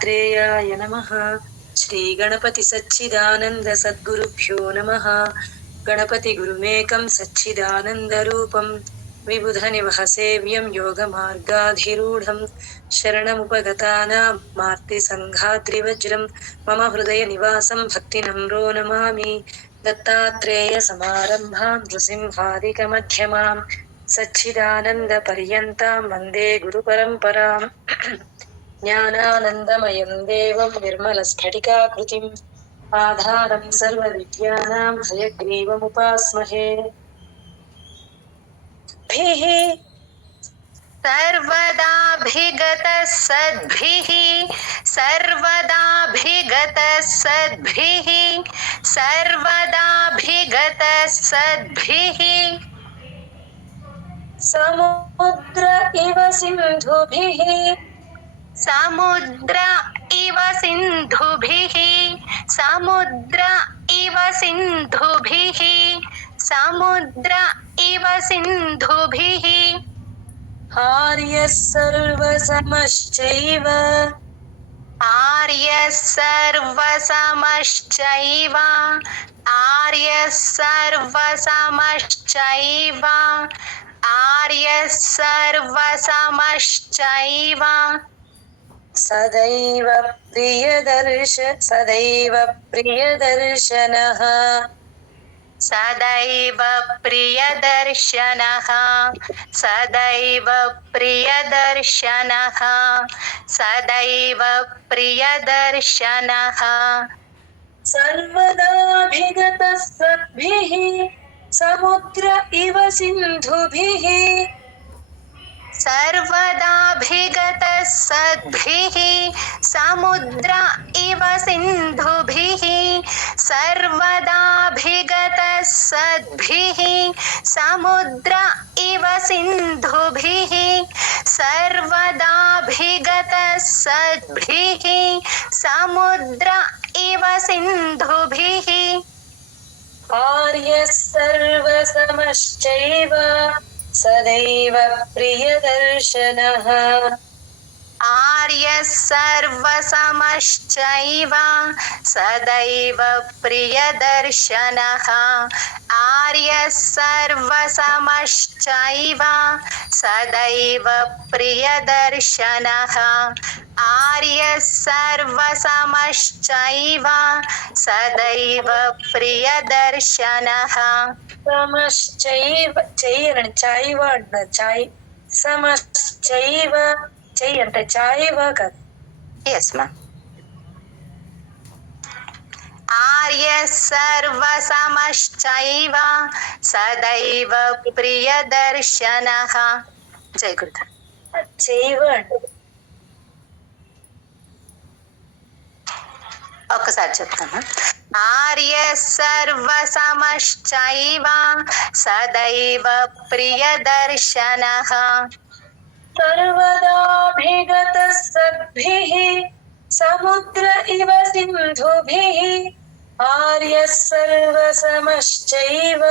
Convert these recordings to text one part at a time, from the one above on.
दत्तात्रेयाय नमः। श्रीगणपति सच्चिदानंद सद्गुरुभ्यो नमः। गणपति गुरुमेकं सच्चिदानन्दरूपं विबुधनिवहसेव्यं योगमार्गाधिरूढं शरणमुपगतानां मार्तिसङ्घाद्रिवज्रं मम हृदयनिवासं भक्तिनम्रो नमामि। दत्तात्रेयसमारम्भां नृसिंहादिकमध्यमाम् सच्चिदानन्दपर्यन्तां वन्दे गुरुपरम्पराम्। ज्ञानानन्दमयं देवं निर्मलस्फटिकाकृतिम् आधारं सर्वविद्यानां हयग्रीवमुपास्महे। भिः सर्वदाभिगतः सद्भिः सर्वदाभिगतः सद्भिः सर्वदाभिगतः सद्भिः समुद्र इव सिन्धुभिः समुद्र इव सिन्धुभिः समुद्र इव सिन्धुभिः समुद्र इव सिन्धुभिः आर्यः सर्वसमश्चैव आर्यः सर्वसमश्चैव आर्यः सर्वसमश्चैव आर्यः सर्वसमश्चैव सदैव प्रियदर्शनः सदैव प्रियदर्शनः सदैव प्रियदर्शनः सदैव प्रियदर्शनः सर्वदाभिगतः सद्भिः समुद्र इव सिन्धुभिः सर्वदाभिगतः सद्भिः समुद्र इव सिन्धुभिः सर्वदाभिगतः सद्भिः समुद्र इव सिन्धुभिः सर्वदाभिगतः सद्भिः समुद्र इव सिन्धुभिः आर्यः सर्वसमश्चैव सदैव प्रियदर्शनः आर्यः सर्वसमश्चैव सदैव प्रियदर्शनः आर्यः सर्वसमश्चैव सदैव प्रियदर्शनः आर्यः सर्वसमश्चैव सदैव प्रियदर्शनः समश्चैव चैव समश्चैव चै అంటే చాయివ కాదు. Yes, ma'am. आर्यः सर्वसमश्चैव सदैव प्रियदर्शनः जय गुरुदेव చైవ అంటే ఒక్కసారి చెప్తాను ఆర్యः सर्वसमश्चैव सदैव प्रियदर्शनः सर्वदाभिगतः सद्भिः समुद्र इव सिन्धुभिः आर्यः सर्वसमश्चैव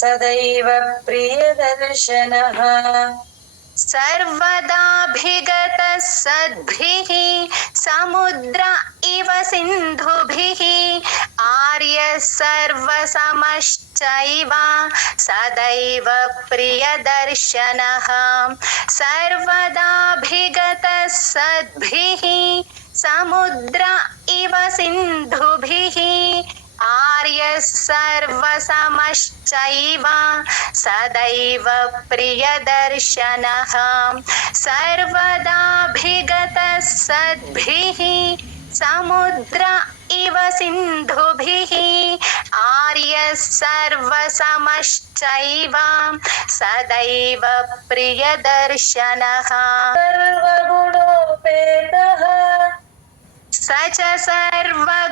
सदैव प्रियदर्शनः सर्वदाभिगतः सद्भिः समुद्र इव सिन्धुभिः आर्यः सर्वसमश्चैव सदैव प्रियदर्शनः सर्वदाभिगतः सद्भिः समुद्र इव सिन्धुभिः आर्यः सर्वसमश्चैव सदैव प्रियदर्शनः सर्वदाभिगतः सद्भिः समुद्र इव सिन्धुभिः आर्यः सर्वसमश्चैव सदैव प्रियदर्शनः सर्वगुणोपेतः स च सर्वगुणोपेतः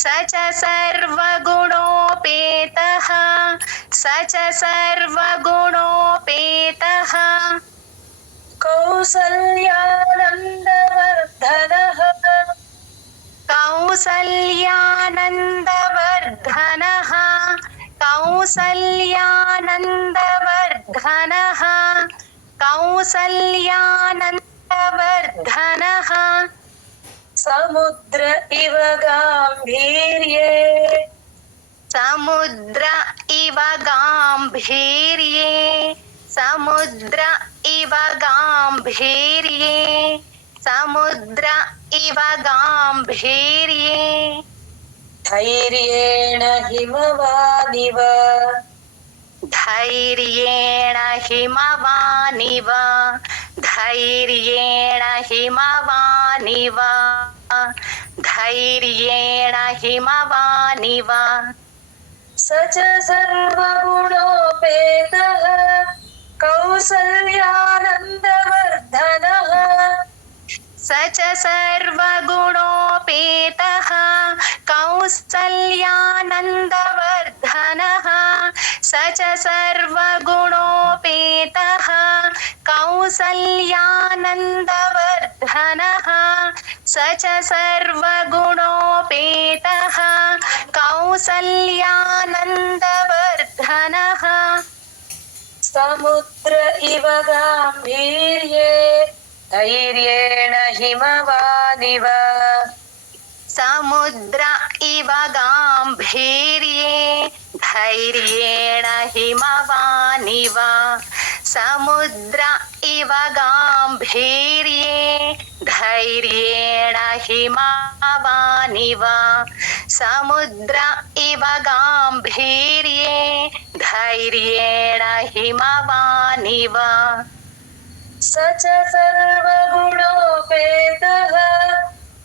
स च सर्वगुणोपेतः स च सर्वगुणोपेतः कौसल्यानन्दवर्धनः कौसल्यानन्दवर्धनः कौसल्यानन्दवर्धनः कौसल्यानन्दवर्धनः वर्धनः समुद्र इव गाम्भीर्ये समुद्र इव गाम्भीर्ये समुद्र इव गाम्भीर्ये समुद्र इव गाम्भीर्ये धैर्येण हिमवानिव धैर्येण हिमवानिव धैर्येण हिमवानिव धैर्येण हिमवानिव स च सर्वगुणोपेतः कौसल्यानन्दवर्धनः स च सर्वगुणोपेतः कौसल्यानन्दवर्धनः स च सर्वगुणोपेतः कौसल्यानन्दवर्धनः स च सर्वगुणोपेतः कौसल्यानन्दवर्धनः समुद्र इव गाम्भीर्ये धैर्येण हिमवानिव समुद्र इव गाम्भीर्ये धैर्येण हिमवानिव समुद्र इव गाम्भीर्ये धैर्येण हिमवानिव समुद्र इव गाम्भीर्ये धैर्येण हिमवानिव स च सर्वगुणोपेतः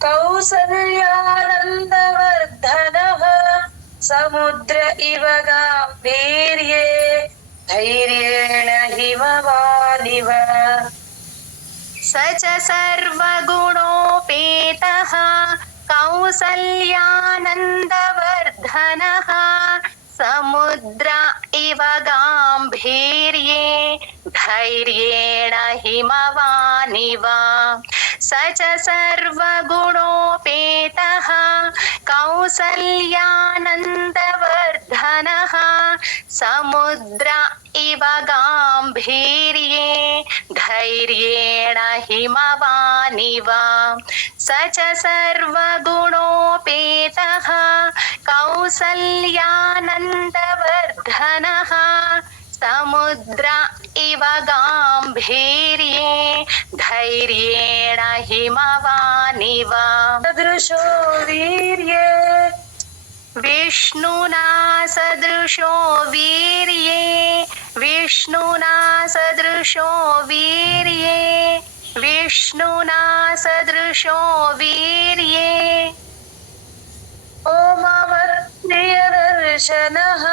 कौसल्यानन्दवर्धनः समुद्र इव गाम्भीर्ये धैर्येण हिमवानिव स च सर्वगुणोपेतः कौसल्यानन्दवर्धनः समुद्र इव गाम्भीर्ये धैर्येण हिमवानिव स च सर्वगुणोपेतः कौसल्यानन्दवर्धनः समुद्र इव गाम्भीर्ये धैर्येण हिमवानिव स च सर्वगुणोपेतः कौसल्यानन्दवर्धनः समुद्र इव गाम्भीर्ये धैर्येण हिमवानिव सदृशो वीर्ये विष्णुना सदृशो वीर्ये विष्णुना सदृशो वीर्ये विष्णुना सदृशो वीर्ये ओमवत्प्रियदर्शनः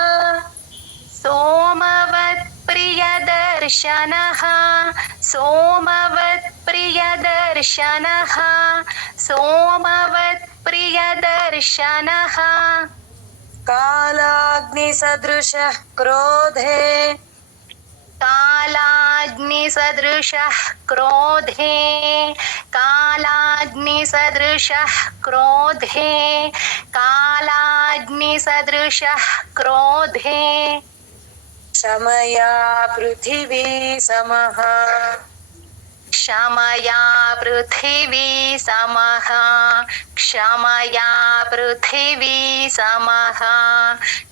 सोमवत्प्रियदर्शनः सोमवत्प्रियदर्शनः सोमवत्प्रियदर्शनः कालाग्निसदृशः क्रोधे कालाग्निसदृशः क्रोधे कालाग्निसदृशः क्रोधे कालाग्निसदृशः क्रोधे क्षमया पृथिवी समः क्षमया पृथिवी समः क्षमया पृथिवी समः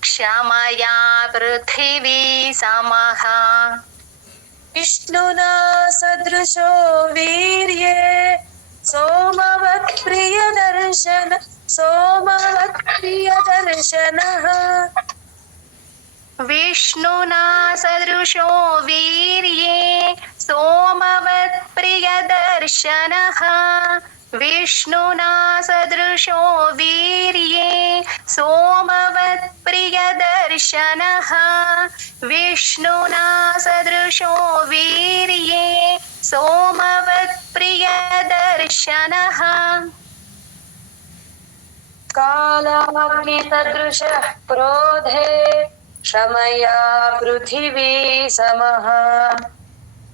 क्षमया पृथिवी समः विष्णुना सदृशो वीर्ये सोमवत्प्रियदर्शनः विष्णुना सदृशो वीर्ये सोमवत्प्रियदर्शनः विष्णुना सदृशो वीर्ये सोमवत्प्रियदर्शनः विष्णुना सदृशो वीर्ये सोमवत्प्रियदर्शनः कालाग्निसदृशः क्रोधे क्षमया पृथिवी समः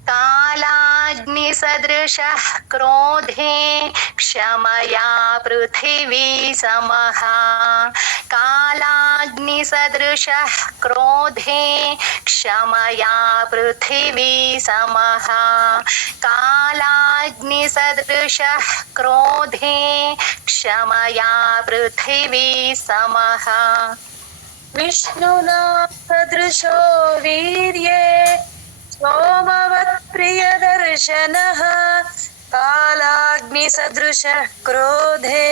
कालाग्निसदृशः क्रोधे क्षमया पृथिवी समः कालाग्निसदृशः क्रोधे क्षमया पृथिवी समः कालाग्निसदृशः क्रोधे क्षमया पृथिवी समः विष्णुना सदृशो वीर्ये सोमवत्प्रियदर्शनः कालाग्निसदृशः क्रोधे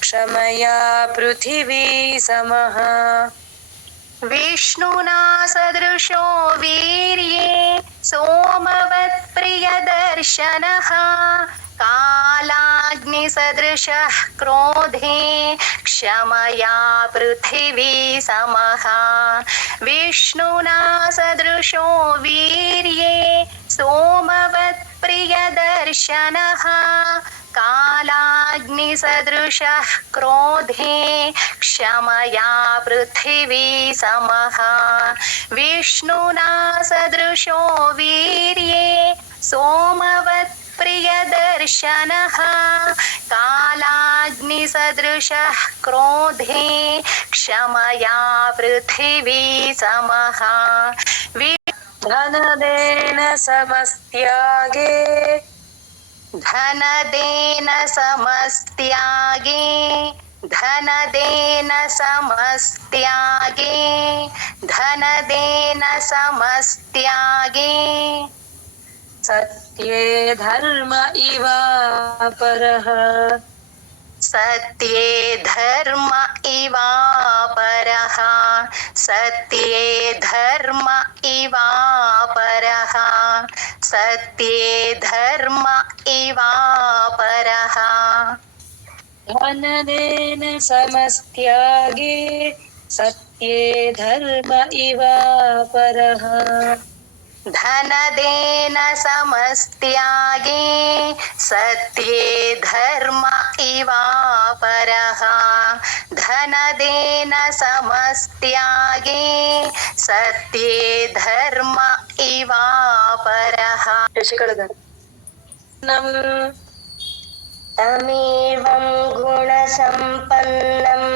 क्षमया पृथिवी समः विष्णुना सदृशो वीर्ये सोमवत्प्रियदर्शनः कालाग्निसदृशः क्रोधे क्षमया पृथिवी समः विष्णुना सदृशो वीर्ये सोमवत्प्रियदर्शनः कालाग्निसदृशः क्रोधे क्षमया पृथिवी समः विष्णुना सदृशो वीर्ये सोमवत्प्रियदर्शनः कालाग्निसदृशः क्रोधे क्षमया पृथिवी समः धनदेन समस्त्यागे धनदेन समस्त्यागे धनदेन समस्त्यागे धनदेन समस्त्यागे सत्ये धर्म इवापरः सत्ये धर्म इवापरः सत्ये धर्म इवापरः सत्ये धर्म इवापरः धनदेन समस्त्यागे सत्ये धर्म इवापरः धनदेन समस्त्यागे सत्ये धर्म इवापरः धनदेन समस्त्यागे सत्ये धर्म इवापरः तमेवं गुणसम्पन्नं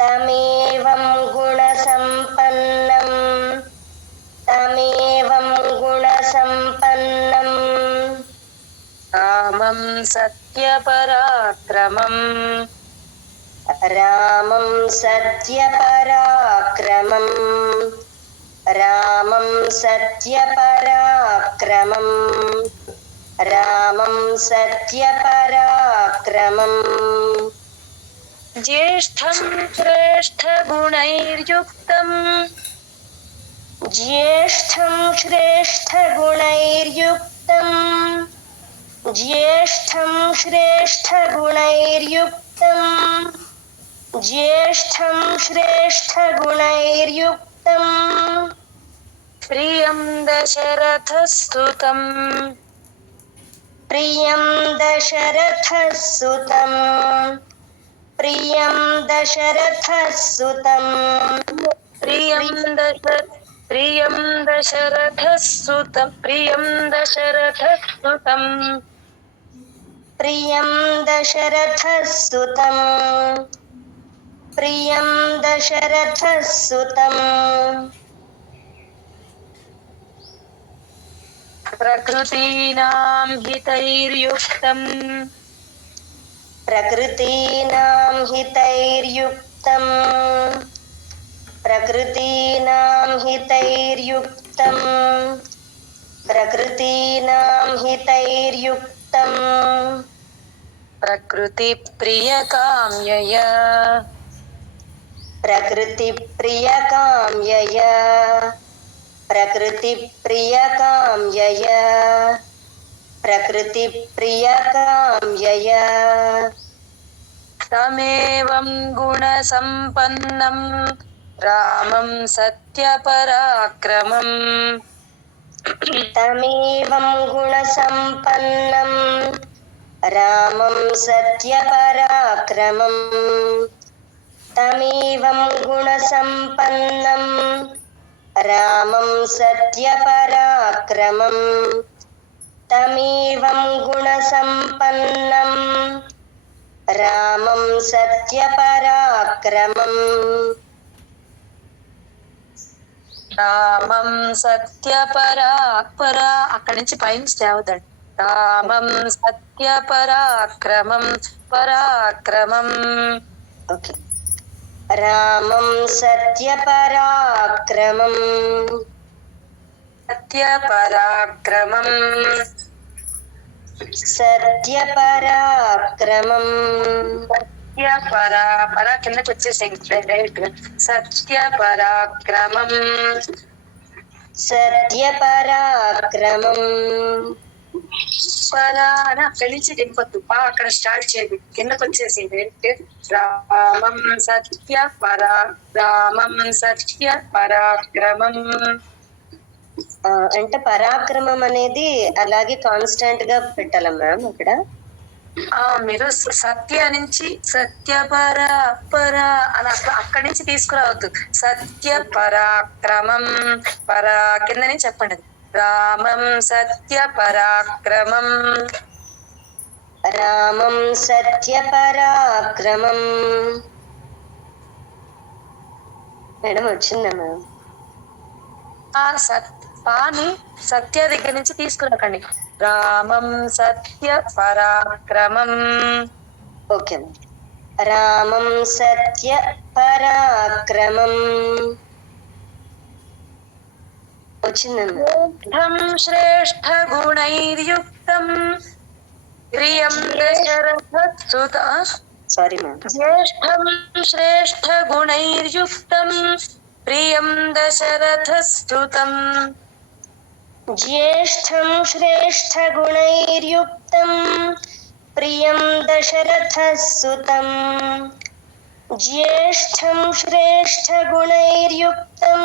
तमेवं गुणसम्पन्नं तमेवं गुणसम्पन्नं रामं सत्यपराक्रमम् रामं सत्यपराक्रमम् रामं सत्यपराक्रमम् रामं सत्यपराक्रमम् ज्येष्ठं श्रेष्ठगुणैर्युक्तम् ज्येष्ठं श्रेष्ठगुणैर्युक्तम् ज्येष्ठं श्रेष्ठगुणैर्युक्तम् ज्येष्ठं श्रेष्ठगुणैर्युक्तम् प्रियं दशरथस्तुतम् प्रियं दशरथसुतं प्रियं दशरथसुतं प्रियं दशरथस्तुतं प्रियं दशरथस्तुतं प्रियं दशरथसुतं प्रियं दशरथसुतम् प्रकृतीनां हितैर्युक्तम् प्रकृतीनां हितैर्युक्तम् प्रकृतीनां हितैर्युक्तम् प्रकृतीनां हितैर्युक्तम् प्रकृतिप्रियकाम्यया प्रकृतिप्रियकाम्यया प्रकृतिप्रियकाम्यया प्रकृतिप्रियकाम्यया तमेवं गुणसम्पन्नं रामं सत्यपराक्रमम् तमेवं गुणसम्पन्नं रामं सत्यपराक्रमम् तमेवं गुणसम्पन्नं रामं सत्यपराक्रमम् तमेवं गुणसम्पन्नं రామం సత్యపరాక్రమం రామం సత్యపరాక్పరా అక్కడి నుంచి పైనుంచి తేవద్దండి. రామం సత్యపరాక్రమం పరాక్రమం. ఓకే. రామం సత్యపరాక్రమం సత్యపరాక్రమం సత్యపరాక్రమం పరా కిందకి వచ్చేసేయండి డైరెక్ట్ గా. సత్యపరాక్రమం సత్యపరాక్రమం పరా అని అక్కడి నుంచి దింపొద్దు. అక్కడ స్టార్ట్ చేయదు, కిందకి వచ్చేసి డైరెక్ట్. రామం రామం సత్య పరాక్రమం. అంటే పరాక్రమం అనేది అలాగే కాన్స్టెంట్ గా పెట్టాలా మ్యామ్ అక్కడ? మీరు సత్య నుంచి సత్యపర అని అక్కడి నుంచి తీసుకురావద్దు. సత్య పరాక్రమం పరా కింద నుంచి చెప్పండి. రామం సత్య పరాక్రమం రామం సత్యపరాక్రమం. మేడం వచ్చిందా మ్యామ్? పాని సత్య దగ్గర నుంచి తీసుకురాకండి. రామం సత్య పరాక్రమం. ఓకే. రామం సత్య పరాక్రమం వచ్చిందమ్మా. శ్రేష్ఠ గుణైర్యుక్తం ప్రియం దశరథసుత. Sorry ma'am. జ్యేష్ఠం శ్రేష్ఠ గుణైర్యుక్తం ప్రియం దశరథసుతం. జ్యేష్ఠం శ్రేష్ఠ గుణైర్యుక్తం ప్రియం దశరథసుతం. జ్యేష్ఠం శ్రేష్ఠ గుణైర్యుక్తం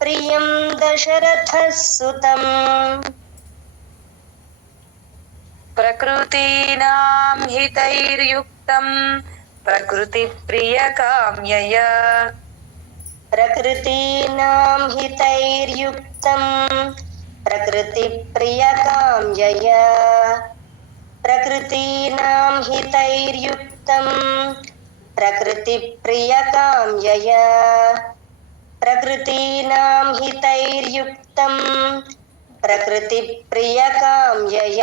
ప్రియం దశరథసుతం. ప్రకృతీనాం హితైర్యుక్తం ప్రకృతి ప్రియకామ్యయ. ప్రకృతీనాం హితైర్యుక్తం ప్రకృతి ప్రియకామ్యయ. ప్రకృతీనాం హితైర్యుక్తం ప్రకృతి ప్రియకామ్యయ. ప్రకృతీనాం హితైర్యుక్తం ప్రకృతి ప్రియకామ్యయ.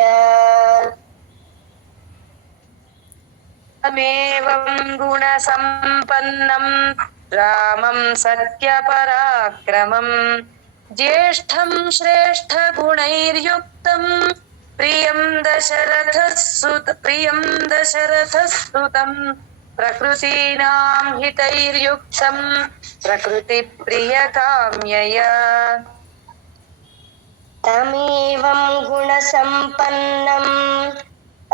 తమేవం గుణ సంపన్నం రామం సత్యపరాక్రమం జ్యేష్ఠం శ్రేష్ఠ గుణైర్యుక్తం ప్రియం దశరథసుతం. ప్రకృతీనాం హితైర్యుక్తం ప్రకృతి ప్రియకామ్యయ. తమేవం గుణ సంపన్నం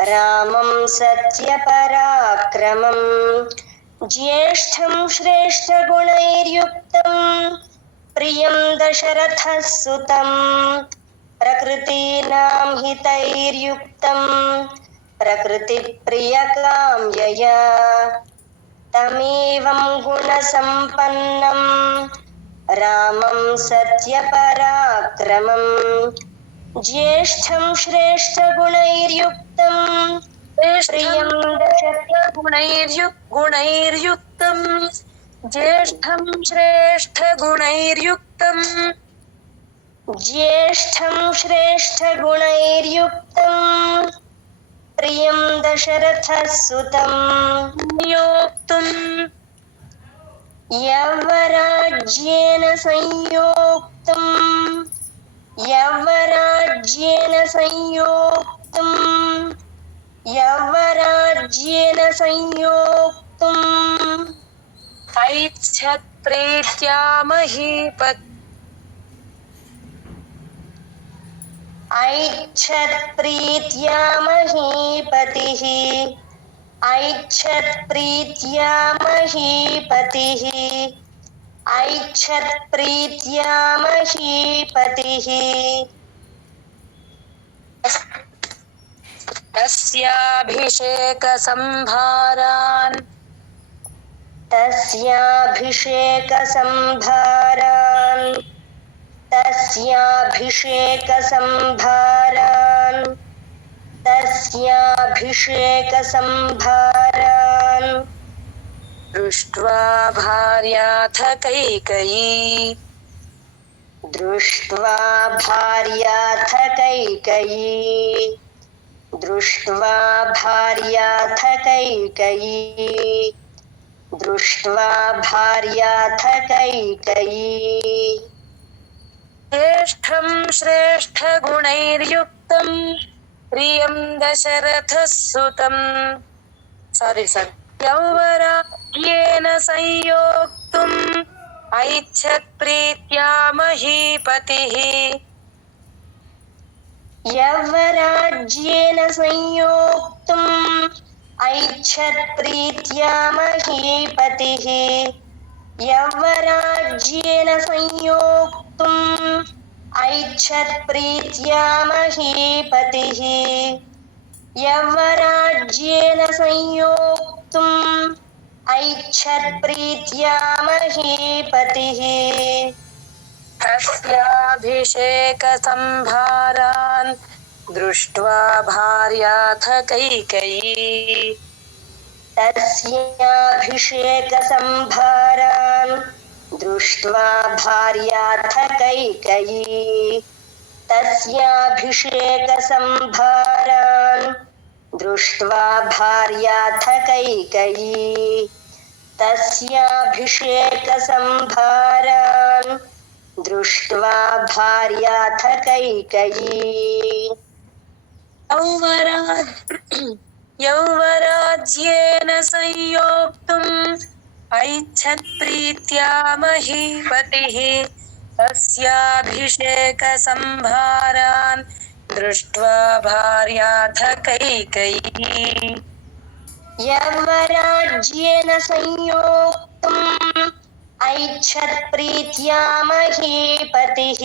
రామం సత్యపరాక్రమం జ్యేష్ఠం శ్రేష్ఠ గుణైర్యుక్తం ప్రియం దశరథసుతం. ప్రకృతీనాం హితైర్యుక్తం ప్రకృతి ప్రియకామ్యయ. తమేవం గుణ సంపన్నం రామం సత్యపరాక్రమం జ్యేష్ఠం శ్రేష్ఠ గుణైర్యుక్తం ప్రియం గుణైర్యుక్తం జ్యేష్ఠం శ్రేష్ఠ గుణైర్యుక్తం. జ్యేష్ఠం శ్రేష్ఠ గుణైర్యుక్తం ప్రియం దశరథసుతం. యోక్తుం యవరాజ్యేన సంయోక్తం యవరాజ్యేన సంయోక్తం యవరాజ్యేన సంయోక్తం. ఐచ్ఛత్ ప్రీత్యా మహీపతి. ఐచ్ఛత్ ప్రీత్యా మహీపతిః. ఐచ్ఛత్ ప్రీత్యా మహీపతిః. ఐచ్ఛత్ ప్రీత్యా మహీపతిః. తస్యాభిషేక సంభారాన్ తస్యాభిషేక సంభారాన్ తస్యాభిషేక సంభారాన్ तस्याभिषेकसंभारान् दृष्ट्वा भार्याथ कैकेयी दृष्ट्वा भार्याथ कैकेयी दृष्ट्वा भार्याथ कैकेयी दृष्ट्वा भार्याथ कैकेयी ज्येष्ठं श्रेष्ठगुणैर्युक्तं प्रियं दशरथः सुतं यौवराज्येन संयोक्तुम् ऐच्छत्प्रीत्या महीपतिः यवराज्येन संयोक्तुम् ऐच्छत्प्रीत्या महीपतिः यवराज्येन संयोक्तुम् ऐच्छत्प्रीत्या महीपतिः यवराज्येन संयोक्तुम् ऐच्छत्प्रीत्या महीपतिः तस्याभिषेकसंभारान् दृष्ट्वा भार्याथ कैकेयी तस्याभिषेकसंभारान् दृष्ट्वा भार्याथ कैकेयी तस्याभिषेकसंभारान् दृष्ट्वा भार्याथ कैकेयी तस्याभिषेकसंभारान् दृष्ट्वा भार्याथ कैकेयी यौवराज्येन संयोक्तुम् ऐच्छत्प्रीत्या महीपतिः तस्याभिषेकसंभारान् दृष्ट्वा भार्याथ कैकेयी यवराज्येन संयोक्तुम् ऐच्छत्प्रीत्या महीपतिः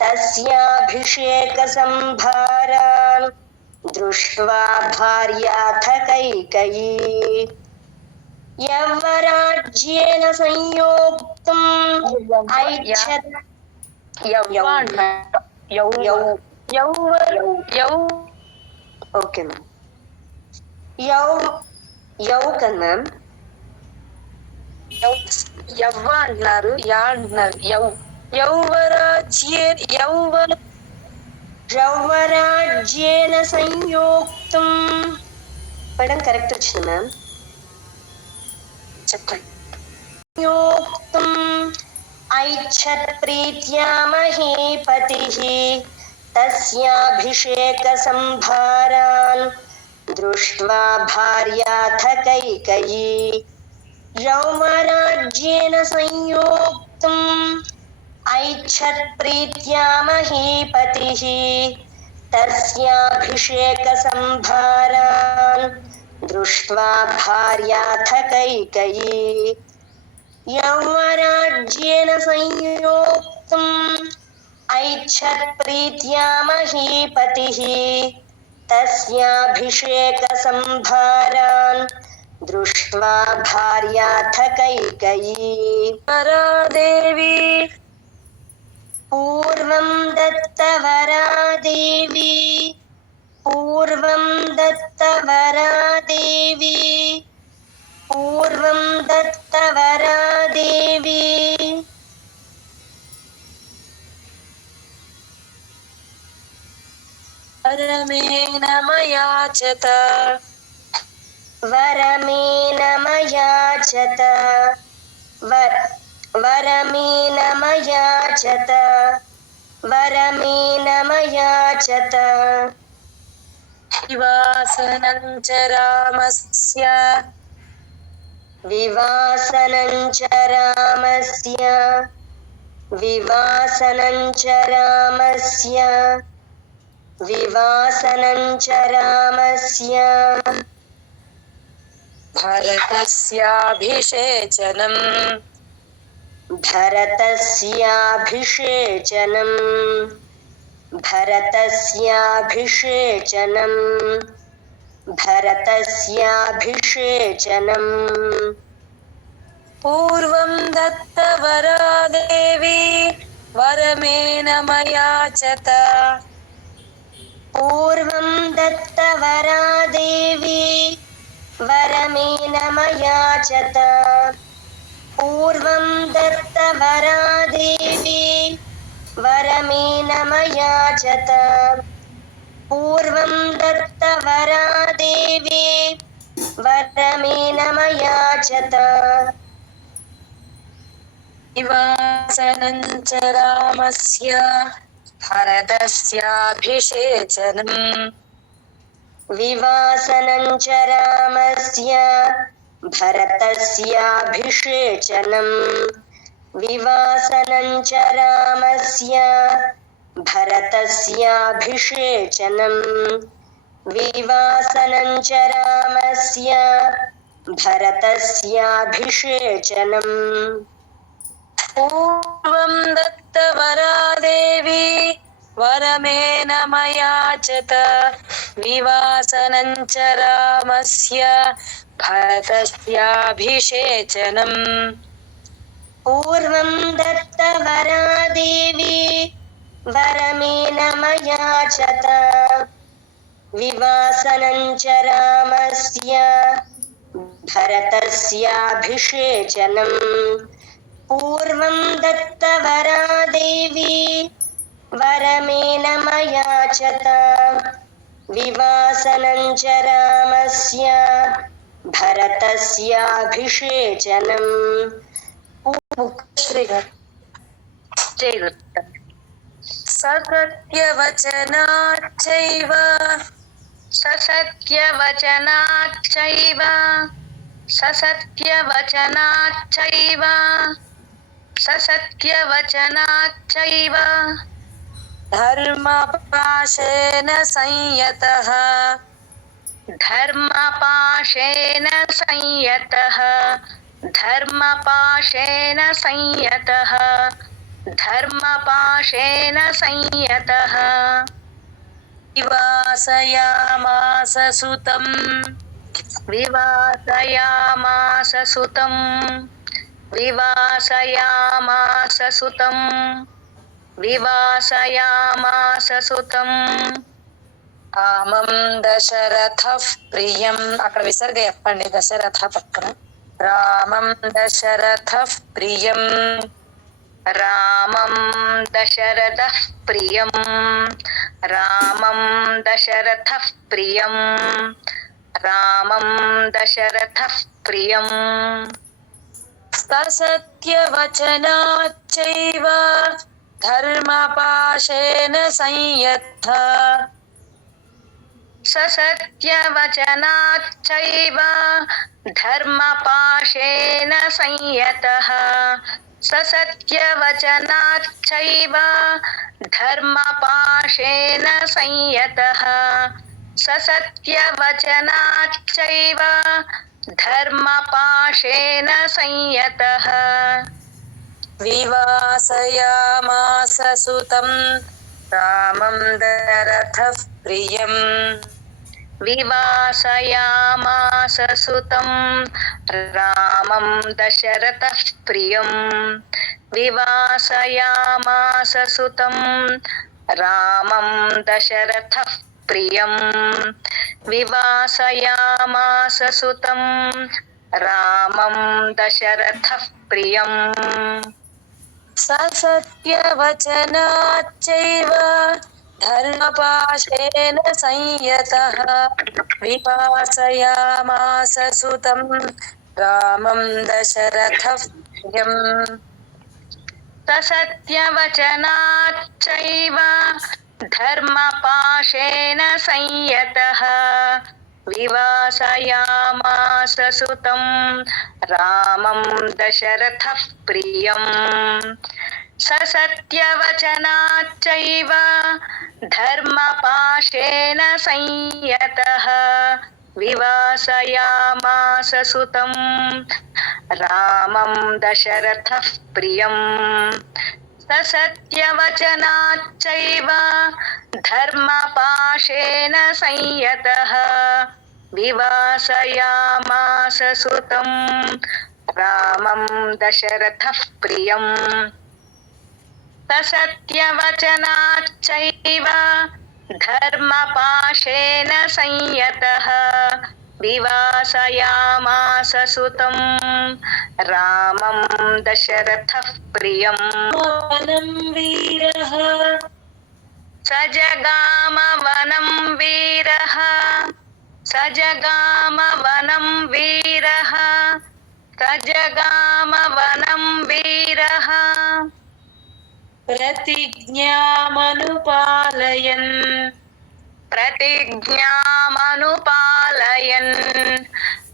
तस्याभिषेकसंभारान् दृष्ट्वा भार्याथ कैकेयी यवराज्येन संयोक्तुम् ఓకే మ్యామ్ యౌ కదా మ్యామ్ యవ్వ అంటున్నారు యా అంటున్నారు యౌవరాజ్యేన సంయోక్తం మేడం కరెక్ట్ వచ్చింది మ్యామ్ చెప్పండి సంయోక్తం ఐచ్ఛత్ప్రీత్యా మహీపతిః తస్యాభిషేకసంభారాన్ దృష్ట్వా భార్యాథ కైకేయీ యౌవరాజ్యేన సంయోక్తం ఐచ్ఛత్ప్రీత్యా మహీపతిః తస్యాభిషేకసంభారాన్ దృష్ట్వా భార్యాథ కైకేయీ యౌవరాజ్యేన సంయోక్తం ఐచ్ఛత్ప్రీత్యా మహీపతిః తస్యాభిషేకసంభారాన్ దృష్ట్వా భార్యాథ కైకేయీ వరాదేవి పూర్వం దత్తవరాదేవి పూర్వం దత్తవరాదేవి పూర్వం దత్తవరాదేవి వరమేణ మయాచత వరమేణ మయాచత వరమేణ మయాచత వరమేణ మయాచత వివాసనం చ రామస్య వివాసనం చ రామస్య వివాసనం చ రామస్య వివాసనం చ రామస్య భరతస్యాభిషేచనం భరతస్యాభిషేచనం భరతస్యాభిషేచనం భరతస్యాభిషేచనం పూర్వం దత్తవరాదేవి వరమేణ మయాచత पूर्वं दत्तवरा देवी वरमेन मया च पूर्वं दत्तवरा देवी वरमेन मया च पूर्वं दत्तवरा देवी वरमेन मया च निवासनं च रामस्य भरतस्याभिषेचनम् विवासनं च रामस्य भरतस्याभिषेचनम् विवासनं च रामस्य भरतस्याभिषेचनम् विवासनं च रामस्य भरतस्याभिषेचनम् पूर्वं दत्तवरा देवी वरमेन मया च विवासनं च रामस्य भरतस्याभिषेचनम् पूर्वं दत्तवरा देवी वरमेन मया च विवासनं च रामस्य भरतस्याभिषेचनम् पूर्वं दत्तवरा देवी वरमेन मया च विवासनं च रामस्य भरतस्याभिषेचनम् ससत्यवचनाच्चैव ससत्यवचनाच्चैव ससत्यवचनाच्चैव ससत्यवचनाच्चैव धर्मपाशेन संयतः धर्मपाशेन संयतः धर्मपाशेन संयतः धर्मपाशेन संयतः विवासयामास सुतं विवासयामास सुतं विवासयामास सुतं विवासयामास सुतं రామం దశరథ ప్రియం అక్కడ విసర్గ చెప్పండి దశరథ పక్కన రామం దశరథ ప్రియం రామం దశరథ ప్రియం రామం దశరథ ప్రియం రామం దశరథ ప్రియం ససత్యవచనాచ్చైవ ధర్మపాశేన సంయత్త ससत्यवचनाच्चैव धर्मपाशेन संयतः ससत्यवचनाच्चैव धर्मपाशेन संयतः ससत्यवचनाच्चैव धर्मपाशेन संयतः विवासयामास सुतं रामं दशरथः प्रियम् विवासयामास सुतं रामं दशरथः प्रियम् विवासयामास सुतं रामं दशरथः प्रियम् विवासयामास सुतं रामं दशरथः प्रियम् ससत्यवचनाच्चैव धर्मपाशेन संयतः विवासयामास सुतं रामं दशरथः प्रियम् ससत्यवचनाच्चैव धर्मपाशेन संयतः विवासयामास सुतं रामं दशरथः प्रियम् ससत्यवचनाच्चैव धर्मपाशेन संयतः विवासयामास सुतं रामं दशरथः प्रियम् ससत्यवचनाच्चैव धर्मपाशेन संयतः विवासयामास सुतं रामं दशरथः प्रियम् ससत्यवचनाच्चैव धर्मपाशेन संयतः विवासयामास सुतं रामं दशरथः प्रियम् वनं वीरः स जगाम वनं वीरः स जगाम वनं वीरः स जगाम वनं वीरः प्रतिज्ञामनुपालयन् प्रतिज्ञामनुपालयन्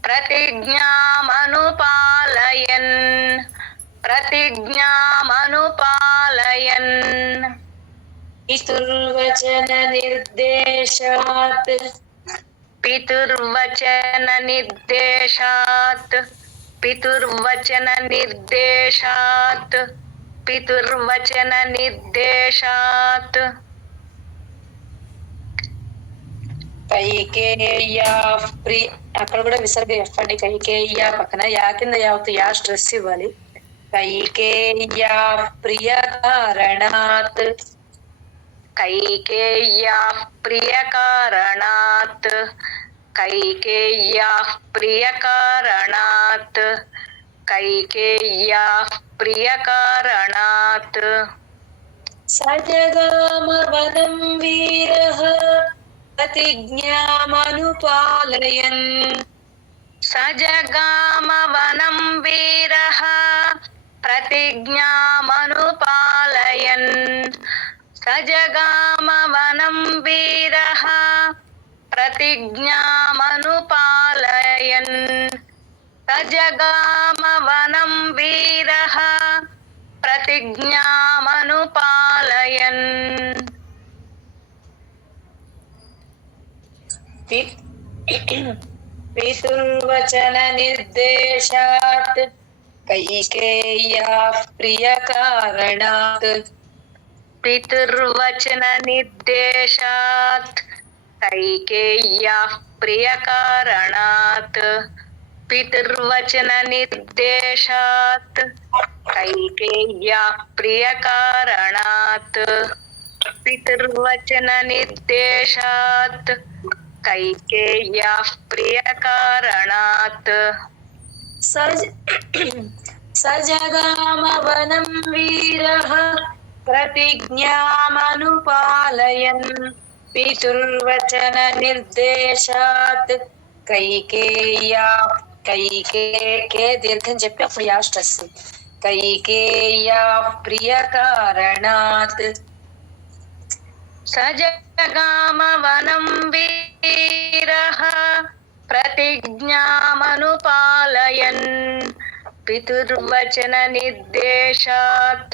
प्रतिज्ञामनुपालयन् प्रतिज्ञामनुपालयन् पितुर्वचन निर्देशात् पितुर्वचन निर्देशात् पितुर्वचन निर्देशात् पितुर्वचन निर्देशात् కైకేయ్యా ప్రియ అక్కడ కూడా విసర్గ ఎఫ్ అండి. కైకేయ్యా పక్కన యా కింద యావత్తు యా స్ట్రెస్ ఇవ్వాలి. కైకేయ్యా ప్రియ కారణాత్ कैकेय्या प्रियकारणात् कैकेय्या प्रियकारणात् कैकेय्या प्रियकारणात् సజగామ వనం వీరః प्रतिज्ञामनुपालयन् स जगाम वनं वीरः प्रतिज्ञामनुपालयन् स जगाम वनं वीरः प्रतिज्ञामनुपालयन् स जगाम वनं वीरः प्रतिज्ञामनुपालयन् पितुर्वचन निर्देशात् कैकेय्या प्रियकारणात् पितुर्वचन निर्देशात् कैकेय्या प्रियकारणात् पितुर्वचन निर्देशात् कैकेय्या प्रियकारणात् पितुर्वचन निर्देशात् कैकेय्या प्रियकारणात् सजगाम वनं वीरः प्रतिज्ञामनुपालयन् पितुर्वचन निर्देशात् कैकेय्या कैके దీర్ఘం చెప్పి అప్పుడు యా స్ట్రెస్ कैकेय्या प्रियकारणात् सजगाम वनं वीरः प्रतिज्ञामनुपालयन् पितुर्वचन निर्देशात्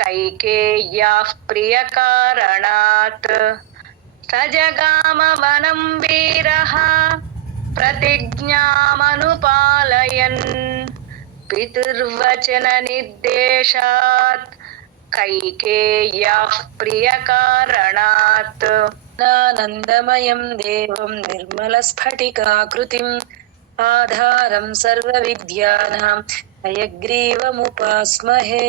कैकेय्याः प्रियकारणात् सजगाम वनं वीरः प्रतिज्ञामनुपालयन् पितुर्वचन निर्देशात् कैकेय्याः प्रियकारणात् आनन्दमयं देवं निर्मलस्फटिकाकृतिम् आधारं सर्वविद्यानां हयग्रीवमुपास्महे।